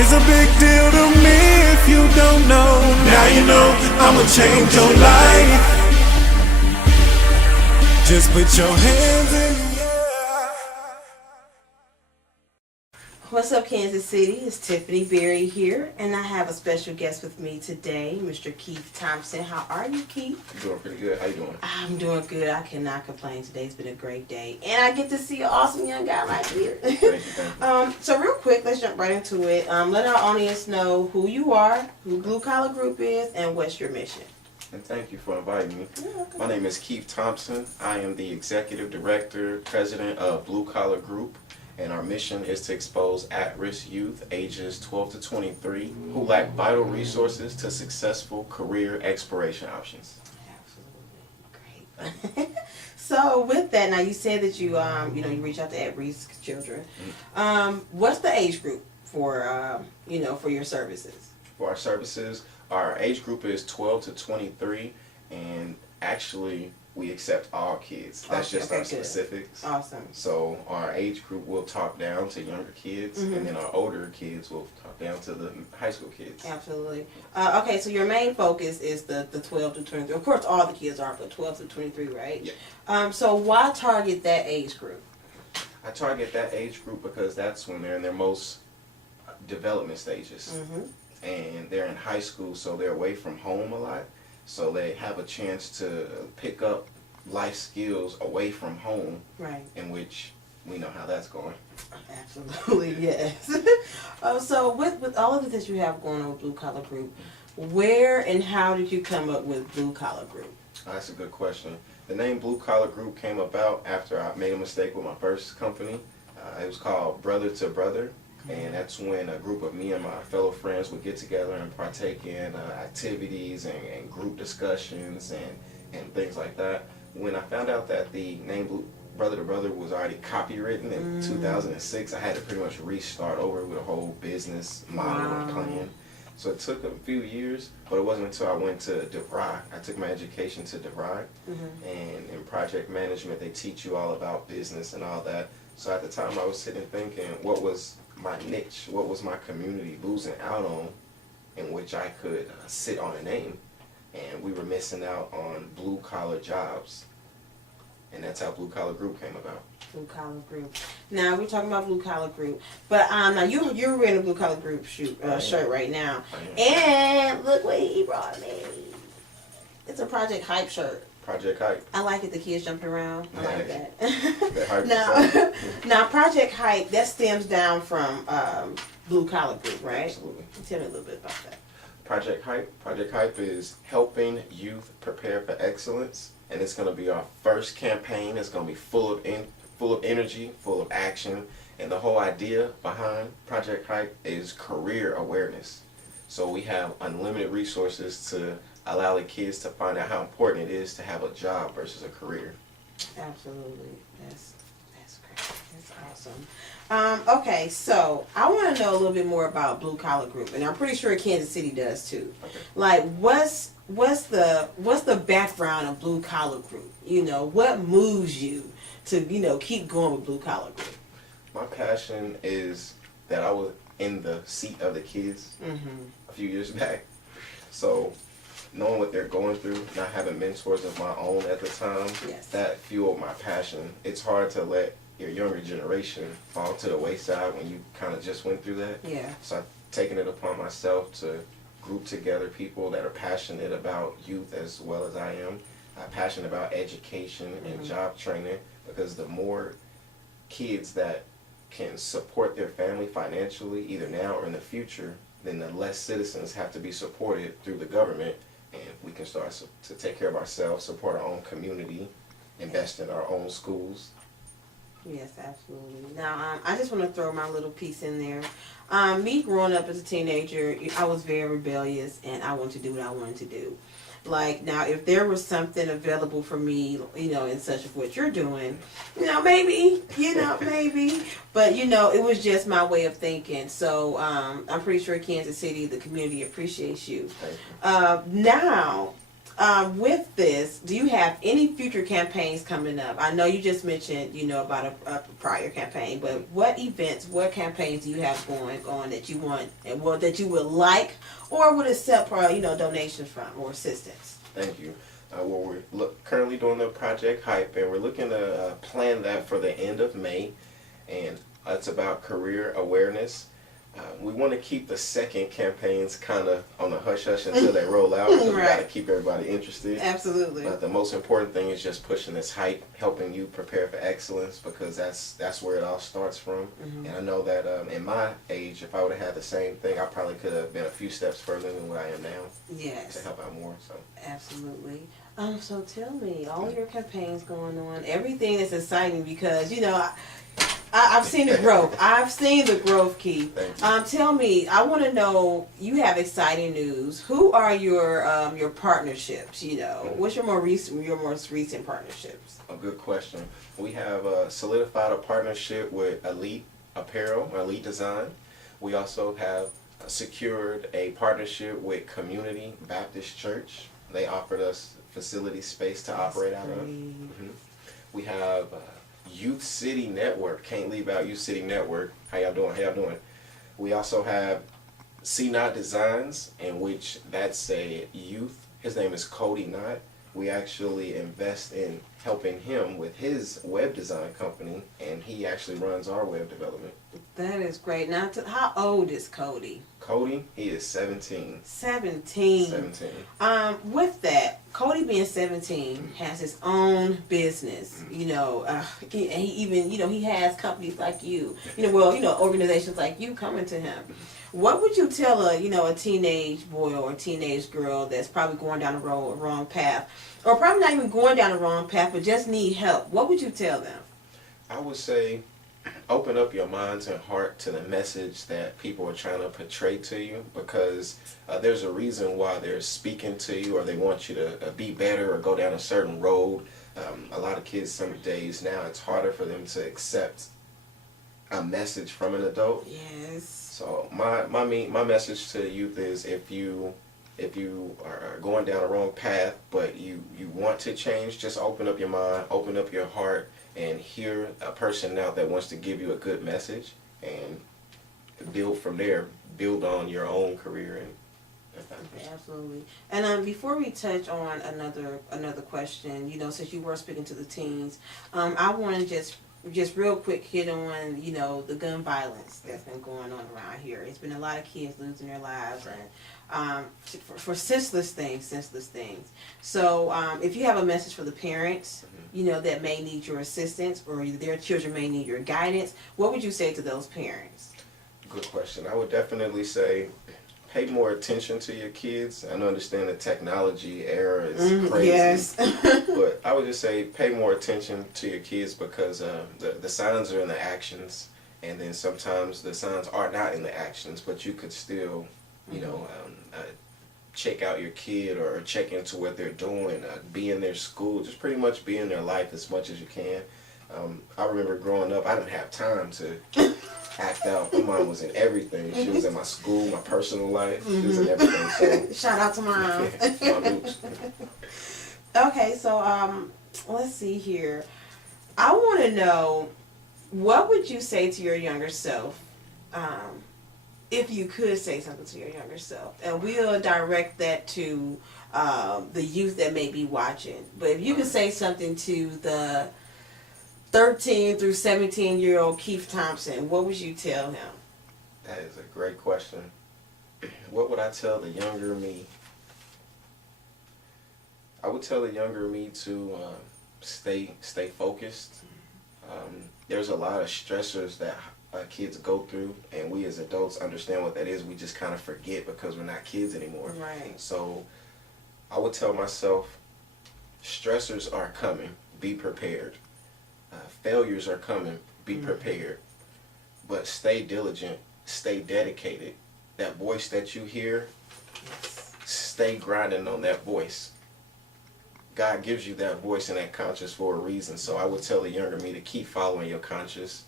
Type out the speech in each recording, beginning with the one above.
It's a big deal to me if you don't know. Now you know I'ma change your life. Just put your hands in the air. What's up, Kansas City? It's Tiffany Berry here, and I have a special guest with me today, Mr. Keith Thompson. How are you, Keith? I'm doing pretty good. How you doing? I'm doing good. I cannot complain. Today's been a great day, and I get to see an awesome young guy like you. Thank you, thank you. So real quick, let's jump right into it. Let our audience know who you are, who Blu Collar Group is, and what's your mission. And thank you for inviting me. You're welcome. My name is Keith Thompson. I am the Executive Director, President of Blu Collar Group, and our mission is to expose at-risk youth ages 12 to 23 who lack vital resources to successful career exploration options. Absolutely. Great. So with that, now you said that you you reach out to at-risk children. What's the age group for for your services? For our services, our age group is 12 to 23, and actually we accept all kids. That's just our specifics. Awesome. So our age group will talk down to younger kids, and then our older kids will talk down to the high school kids. Absolutely. Okay, so your main focus is the 12 to 23. Of course, all the kids are, but 12 to 23, right? Yeah. So why target that age group? I target that age group because that's when they're in their most development stages. And they're in high school, so they're away from home a lot. So they have a chance to pick up life skills away from home, Right. in which we know how that's going. Absolutely, yes. So with all of this that you have going on with Blu Collar Group, where and how did you come up with Blu Collar Group? That's a good question. The name Blu Collar Group came about after I made a mistake with my first company. It was called Brother to Brother. And that's when a group of me and my fellow friends would get together and partake in activities and group discussions and things like that. When I found out that the name Brother to Brother was already copywritten in 2006, I had to pretty much restart over with a whole business model and plan. So it took a few years, but it wasn't until I went to DeVry. I took my education to DeVry, and in project management they teach you all about business and all that. So at the time I was sitting thinking, what was my niche, what was my community losing out on, in which I could sit on a name, and we were missing out on blue collar jobs, and that's how Blu Collar Group came about. Blu Collar Group. Now we're talking about Blu Collar Group, but now you're wearing a Blu Collar Group shirt right now, and look what he brought me. It's a Project Hype shirt. Project Hype. I like it. The kids jumping around. I like that. Now, now Project Hype, that stems down from Blu Collar Group, right? Absolutely. Tell me a little bit about that. Project Hype is helping youth prepare for excellence, and it's going to be our first campaign. It's going to be full of energy, full of action, and the whole idea behind Project Hype is career awareness. So we have unlimited resources to allow the kids to find out how important it is to have a job versus a career. Absolutely. That's great. That's awesome. Okay, so I want to know a little bit more about Blu Collar Group, and I'm pretty sure Kansas City does too. Okay. Like, what's the background of Blu Collar Group? What moves you to keep going with Blu Collar Group? My passion is that I was in the seat of the kids a few years back, so knowing what they're going through, not having mentors of my own at the time, that fueled my passion. It's hard to let your younger generation fall to the wayside when you kind of just went through that. Yeah. So I've taken it upon myself to group together people that are passionate about youth as well as I am, passionate about education and job training, because the more kids that can support their family financially, either now or in the future, then the less citizens have to be supported through the government, and we can start to take care of ourselves, support our own community, invest in our own schools. Yes, absolutely. Now, I just want to throw my little piece in there. Me growing up as a teenager, I was very rebellious, and I wanted to do what I wanted to do. Like, now, if there was something available for me, in such of what you're doing, maybe, maybe. But, it was just my way of thinking. So, I'm pretty sure Kansas City, the community appreciates you. Thank you. Now, With this, do you have any future campaigns coming up? I know you just mentioned, about a prior campaign, but what events, what campaigns do you have going on that you want, and that you would like, or would accept, donations from or assistance? Thank you. Well, we're currently doing the Project Hype, and we're looking to plan that for the end of May, and it's about career awareness. We want to keep the second campaigns kind of on the hush-hush until they roll out, because we got to keep everybody interested. Absolutely. But the most important thing is just pushing this hype, helping you prepare for excellence, because that's where it all starts from. And I know that in my age, if I would have had the same thing, I probably could have been a few steps further than where I am now. Yes. To help out more. So. Absolutely. So tell me, all your campaigns going on, everything that's exciting, because I've seen the growth. I've seen the growth, Keith. Tell me, I want to know, you have exciting news. Who are your partnerships? What's your most recent partnerships? A good question. We have solidified a partnership with Elite Apparel, Elite Design. We also have secured a partnership with Community Baptist Church. They offered us facility space to operate out of. We have Youth City Network. Can't leave out Youth City Network. How y'all doing? We also have C Knott Designs, in which that's a youth. His name is Cody Knott. We actually invest in helping him with his web design company, and he actually runs our web development. That is great. Now, how old is Cody? Cody, he is 17. 17. With that, Cody being 17 has his own business. And he even, he has companies like you. Organizations like you coming to him. What would you tell a teenage boy or a teenage girl that's probably going down the wrong path, or probably not even going down the wrong path, but just need help? What would you tell them? I would say, open up your minds and heart to the message that people are trying to portray to you, because there's a reason why they're speaking to you, or they want you to be better or go down a certain road. A lot of kids some days now, it's harder for them to accept a message from an adult. Yes. So my message to youth is, if you are going down the wrong path, but you want to change, just open up your mind, open up your heart, and hear a person out that wants to give you a good message, and build from there. Build on your own career. Okay, absolutely. And before we touch on another question, since you were speaking to the teens, I want to just real quick hit on the gun violence that's been going on around here. It's been a lot of kids losing their lives, and for senseless things. So if you have a message for the parents, that may need your assistance, or their children may need your guidance, what would you say to those parents? Good question. I would definitely say, pay more attention to your kids. I understand the technology era is crazy. Yes. But I would just say, pay more attention to your kids, because the signs are in the actions, and then sometimes the signs are not in the actions, but you could still, check out your kid, or check into what they're doing, be in their school, just pretty much be in their life as much as you can. I remember growing up, I didn't have time to act out. My mom was in everything. She was in my school, my personal life. She was in everything. So shout out to mom. Okay, so let's see here. I want to know, what would you say to your younger self, if you could say something to your younger self? And we'll direct that to the youth that may be watching. But if you could say something to the 13 through 17-year-old Keith Thompson, what would you tell him? That is a great question. What would I tell the younger me? I would tell the younger me to stay focused. There's a lot of stressors that kids go through, and we as adults understand what that is. We just kind of forget because we're not kids anymore. Right. So I would tell myself, stressors are coming. Be prepared. Failures are coming. Be prepared. But stay diligent. Stay dedicated. That voice that you hear, stay grinding on that voice. God gives you that voice and that conscience for a reason. So I would tell the younger me to keep following your conscience.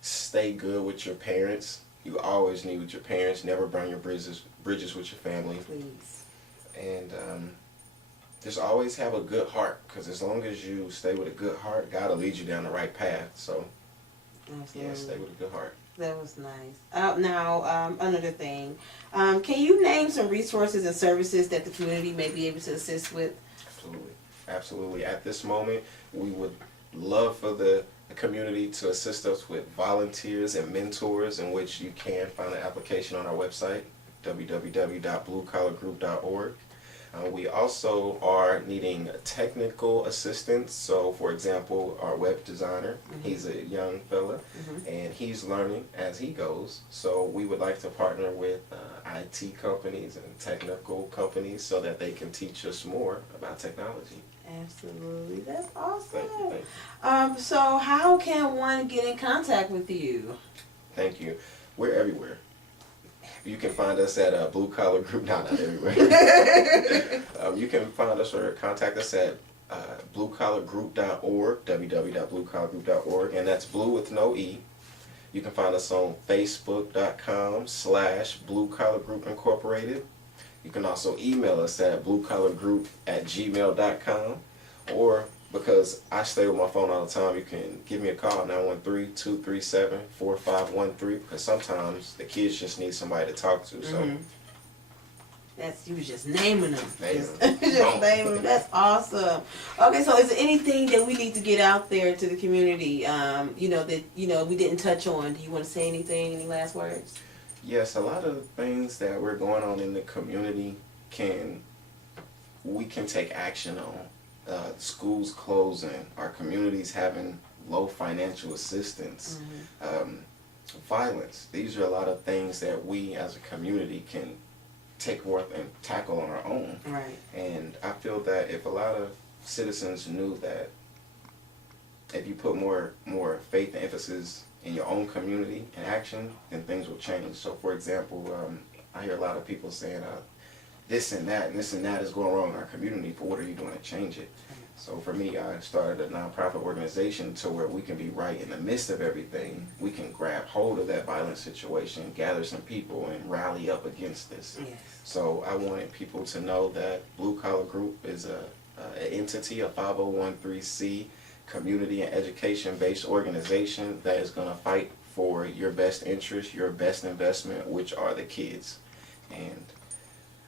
Stay good with your parents. You always need with your parents. Never burn your bridges with your family. Please. And just always have a good heart, because as long as you stay with a good heart, God will lead you down the right path. So, yeah, stay with a good heart. That was nice. Now, another thing. Can you name some resources and services that the community may be able to assist with? Absolutely. Absolutely. At this moment, we would love for the community to assist us with volunteers and mentors, in which you can find an application on our website, www.blucollargroup.org. We also are needing technical assistance. So, for example, our web designer, he's a young fella, and he's learning as he goes. So we would like to partner with IT companies and technical companies so that they can teach us more about technology. Absolutely. That's awesome. Thank you. So how can one get in contact with you? Thank you. We're everywhere. You can find us at Blu Collar Group. No, not everywhere. You can find us or contact us at blucollargroup.org, www.blucollargroup.org, and that's blue with no E. You can find us on facebook.com/Blu Collar Group Incorporated. You can also email us at blucollargroup@gmail.com, or because I stay with my phone all the time, you can give me a call, 913-237-4513, because sometimes the kids just need somebody to talk to. So You was just naming them. Just naming them. That's awesome. Okay, so is there anything that we need to get out there to the community, that we didn't touch on? Do you want to say anything? Any last words? Yes, a lot of things that we're going on in the community we can take action on. Schools closing, our communities having low financial assistance, violence. These are a lot of things that we as a community can take forth and tackle on our own. Right. And I feel that if a lot of citizens knew that if you put more faith and emphasis in your own community and action, then things will change. So, for example, I hear a lot of people saying this and that is going wrong in our community, but what are you doing to change it? So for me, I started a nonprofit organization to where we can be right in the midst of everything. We can grab hold of that violent situation, gather some people, and rally up against this. Yes. So I wanted people to know that Blu Collar Group is an entity, a 501(c) community and education-based organization that is going to fight for your best interest, your best investment, which are the kids. And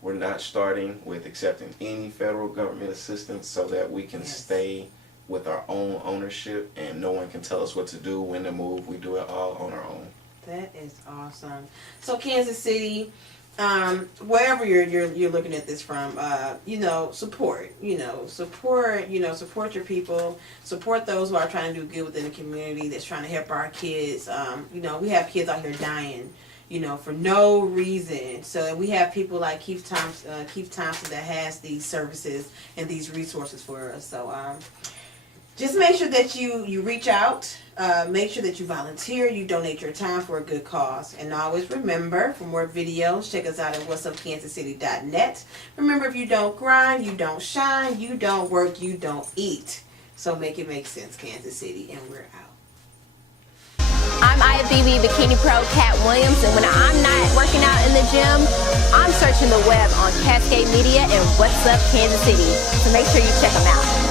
we're not starting with accepting any federal government assistance so that we can stay with our own ownership and no one can tell us what to do, when to move. We do it all on our own. That is awesome. So Kansas City, wherever you're looking at this from, support your people, support those who are trying to do good within the community, that's trying to help our kids. We have kids out here dying, for no reason. So we have people like Keith Thompson that has these services and these resources for us. So just make sure that you reach out, make sure that you volunteer, you donate your time for a good cause. And always remember, for more videos, check us out at whatsupkansascity.net. Remember, if you don't grind, you don't shine, you don't work, you don't eat. So make it make sense, Kansas City, and we're out. I'm IFBB Bikini Pro Cat Williams, and when I'm not working out in the gym, I'm searching the web on Cascade Media and What's Up Kansas City. So make sure you check them out.